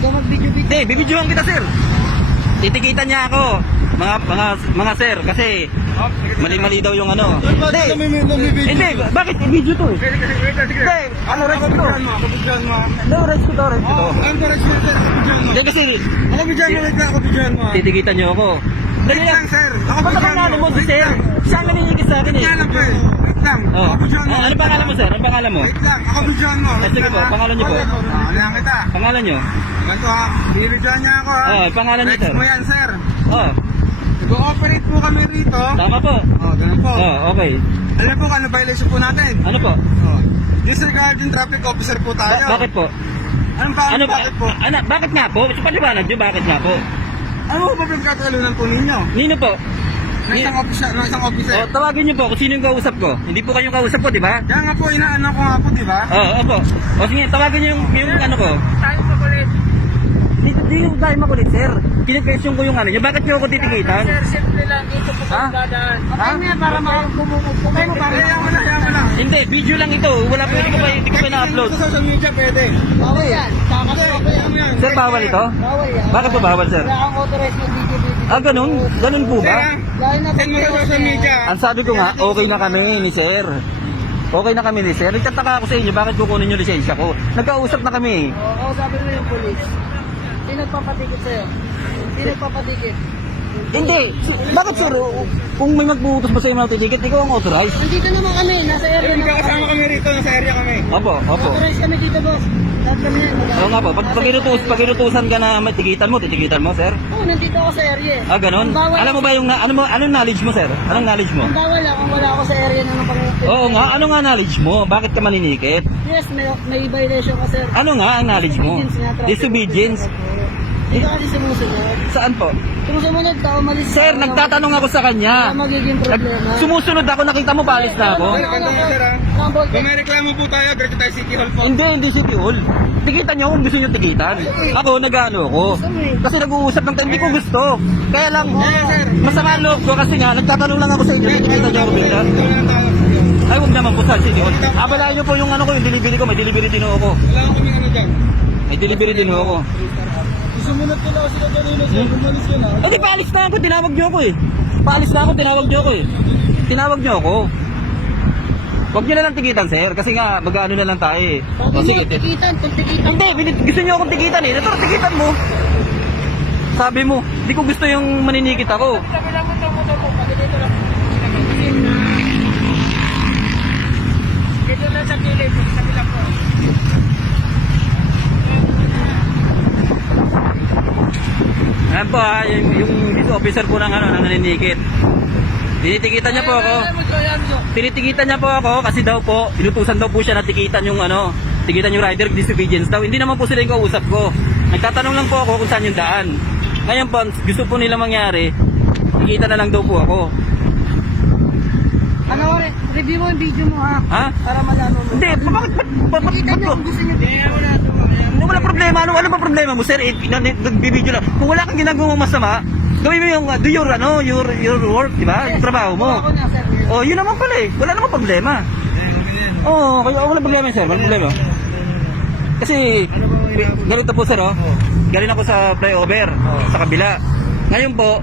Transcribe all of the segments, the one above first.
Huwag ka mag-video-video. Hindi, bibidyohan kita sir. Titikitan niya ako. Mga sir, kasi mali-mali daw yung ano. Hindi, bakit i-video to eh? Hindi, ano rights ko to? No, rights ko to, rights ko to. Hindi kasi, titikitan niyo ako. Dali lang, sir. ba't ako nga mo si sir? Siya ang naninigit sa akin eh. Oh. Ano pangalan mo sir? Ano pangalan mo? Wait lang, ako bidyohan mo. Sige po, pangalan niyo po. Ano kita? Pangalan niyo? Ganito ha, bibidyohan niya ako ha. Oh, pangalan niyo Next sir. mo yan sir. Oh, Nag-ooperate po kami rito. tama po. Oh, ganun po. Oh, okay. Alam po kung ano violation po natin. Ano po? Oh. Disregarding traffic officer po tayo. Bakit po? Anong pa? Ano ba? Bakit po? Bakit nga po? So, paliwanag niyo, bakit nga po? Ano po ba pinagkatalunan po ninyo? Nino po? Ng isang officer. Oh, tawagin niyo po kung sino yung kausap ko. Hindi po kayong kausap ko, di ba? Kaya nga po, inaano ko nga po, di ba? Opo. O sige, tawagin niyo yung ano ko. Tayo pa ulit. Hindi yung dahil makulit, sir. Pinag-question ko yung ano niya. Bakit niyo ako titikitan? simple lang. Ito po Ha? dadaan. Ha? Para makakumukup. Kaya mo lang. Hindi, video lang ito. Wala po, hindi ko pa na-upload. Sa social media, pwede. Bawal yan. Kakasok yan. Sir, bawal ito? Bawal yan. Bakit po bawal, sir? Wala kang authorized mag-video-video. Ah, ganun? Ganun po ba? Dahil na Send mo sa social media. Ang sabi ko nga, okay na kami ni sir. Okay na kami ni sir. Nagtataka ako sa inyo, bakit kukunin yung lisensya ko? Nagkausap na kami. Oo, sabi mo yung police. Sino papatikit sa'yo? Sino papatikit? Hindi. Bakit sir? Kung may magbubutos ba sa'yo mga titikit, ikaw ang authorized. Nandito naman kami, nasa area Hindi naman ka kasama kami rito, nasa area kami. Opo. Authorized kami dito, boss. Lahat kami yan. Oo nga po. Pag inutusan ka na may tikitan mo, sir? Oo, nandito ako sa area. Ah, ganun? Ang bawal, Alam mo ba yung, anong knowledge mo, sir? Anong knowledge mo? ang bawal lang kung wala ako sa area na napangipin. Oo nga, ano nga knowledge mo? Bakit ka maninikit? Yes, may violation ka, sir. Ano nga ang knowledge mo? Disobedience. Hindi ka kasi sumusunod. Saan po? Sumusunod ka, umalis ka. Sir, nagtatanong ako sa kanya. Wala magiging problema. Sumusunod ako, nakita mo, palis na ako. Sir, ganito nga, sir ha. Kung may reklamo po tayo, diretso tayo City Hall po. Hindi City Hall. Tikitan nyo kung gusto nyo tikitan. Ako, nag-ano ako. Kasi nag-uusap ng hindi ko gusto. Kaya lang, masama ang loob ko kasi nga, nagtatanong lang ako sa inyo. Tikitan nyo ako bigla. Ay, huwag naman po sa City Hall. Abalayan nyo po yung ano ko, yung delivery ko. May delivery din ako. Wala ko kaming ano dyan. May delivery din ako. Sumunod ko lang sila kanina, sir. Umalis ka na. Okay, paalis na ako. Tinawag nyo ako eh. Paalis na ako, tinawag nyo ako eh. Tinawag nyo ako. Huwag nyo na lang tikitan, sir. Kasi nga, mag-ano na lang tayo eh. O, sige. Tikitan, kung tikitan. Hindi, gusto nyo akong tikitan eh. Ito, tikitan mo. Sabi mo, di ko gusto yung maninikit ako. Sabi lang mo, pati dito lang. Dito lang sa gilid, sabi lang po. Ayan po ha, yung officer po ng, ng naninikit. Tinitikitan niya po ako. Tinitikitan niya po ako kasi daw po, inutusan daw po siya na tikitan yung tikitan yung rider disobedience daw. Hindi naman po sila yung kausap ko. Nagtatanong lang po ako kung saan yung daan. Ngayon po, gusto po nila mangyari, tikita na lang daw po ako. Ano, review mo yung video mo ha? Ha? Para malano mo. Hindi, bakit Kita nyo kung gusto nyo. wala problema. Ano ba problema mo, sir? Nagbibideo lang. Kung wala kang ginagawang masama, gawin mo yung do your work, di ba? Yung trabaho mo. Ako na, sir. Oh, yun naman pala eh. Wala namang problema. Oo, kaya wala problema, sir. Wala problema. Kasi, ganito po, sir, oh. Galing ako sa flyover, sa kabila. Ngayon po,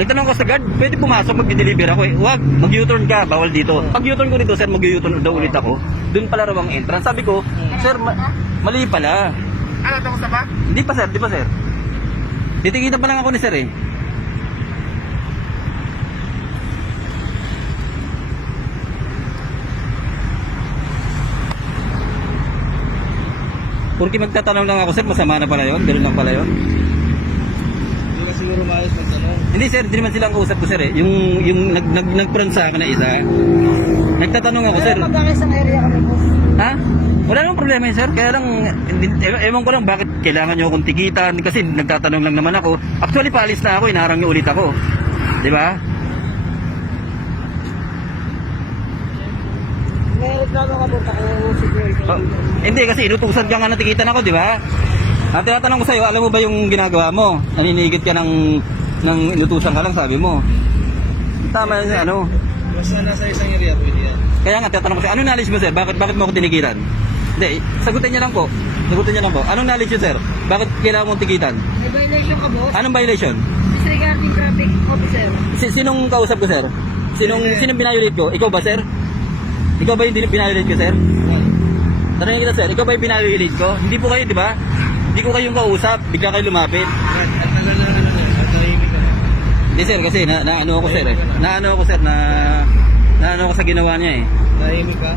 nagtanong ko sa guard, pwede pumasok, mag-deliver ako eh. Huwag, mag-U-turn ka, bawal dito. Pag U-turn ko dito, sir, mag-U-turn daw ulit ako. Doon pala raw ang entrance. Sabi ko, sir, mali pala. Ano, tapos na ba? Hindi pa, sir. Titikita pa lang ako ni sir eh. Porque magtatanong lang ako, sir, masama na pala yun? Ganun lang pala yun? Hindi ka siguro maayos magtanong. Hindi, sir, hindi naman sila ang kausap ko, sir eh. Yung nag-front sa akin na isa, nagtatanong ako, sir. Pero magkakaisang area kami, boss. Ha? Wala namang problema yun, sir. Kaya lang, ewan ko lang bakit kailangan nyo akong tikitan. Kasi nagtatanong lang naman ako. Actually, paalis na ako, inaharang nyo ulit ako. Di ba? May reklamo ka, punta ko security. Oh, hindi, kasi inutusan ka nga na tikitan ako, di ba? Ang tinatanong ko sa'yo, alam mo ba yung ginagawa mo? Naninigit ka ng inutusan ka lang, sabi mo. Tama yun, ano? Basta nasa isang area, pwede yan. Kaya nga, tinatanong ko sa'yo, ano knowledge mo, sir? Bakit mo ako tinigitan? Hindi, sagutin niya lang po. Sagutin niyo lang po. Anong knowledge yun, sir? Bakit kailangan mong tikitan? May violation ka, boss? Anong violation? Disregarding traffic officer. Sinong kausap ko, sir? Sinong binayolate ko? Ikaw ba, sir? Ikaw ba yung binayolate ko, sir? Tanongin kita, sir. Ikaw ba yung binayolate ko? Hindi po kayo, di ba? Hindi ko kayong kausap. Bigla kayo lumapit. Ang tagal na ang tahimik ka. Hindi, sir, kasi naano ako, sir, eh. Naano ako, sir, naano ako sa ginawa niya, eh. Tahimik ka?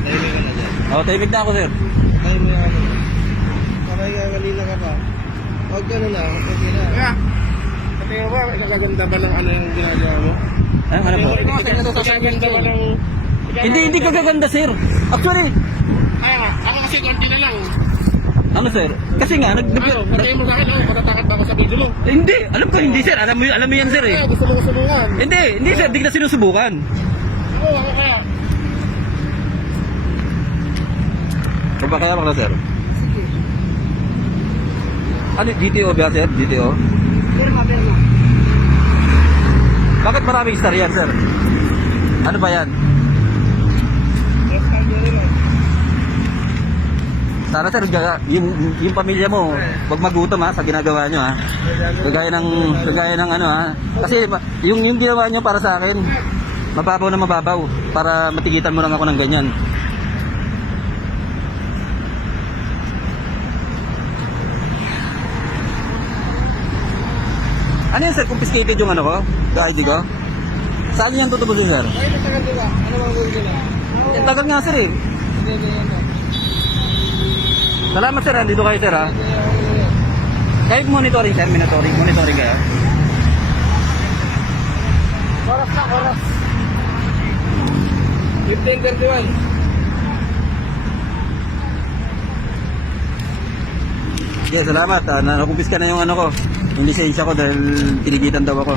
Tahimik ka na dyan. Tahimik na ako, sir. Tahimik ka na. Kanina ka pa. Huwag ka na na. Okay na. Kaya, pati mo ba, ikagaganda ba ng ano yung ginagawa mo? Ano po? Ikagaganda ba ng... Hindi kagaganda, sir. Actually, Kaya nga, ako kasi konti na lang. ano, sir? Kasi nga, Patayin mo sa akin, matatakot ba ako sa video mo? hindi. Alam ko, hindi, sir. Alam mo yan, sir, eh. Kaya, gusto mo subukan. Hindi, sir. Di kita sinusubukan. Ako kaya. Pagpakaya ka na, sir. Sige. Ano, DTO ba, sir? DTO? Pirma. Bakit maraming star yan, sir? Ano ba yan? Sana, sir, yung pamilya mo, wag magutom, ha, sa ginagawa nyo, ha. Kagaya ng ano, ha. Kasi yung ginawa nyo para sa akin, mababaw na mababaw, para matigitan mo lang ako ng ganyan. Ano yan, sir? Confiscated yung ano ko? ID ko? Saan yan tutubusin, sir? Ay, matagal diba? Ano bang gawin ko na? Yung tagal nga, sir, eh. Salamat, sir. Dito kayo, sir, ha. Kahit monitoring, sir. Monitoring kayo. Oras na, oras. 15:31. Yeah, salamat. Nakumpis ka na yung ano ko. Yung lisensya ko dahil tinigitan daw ako.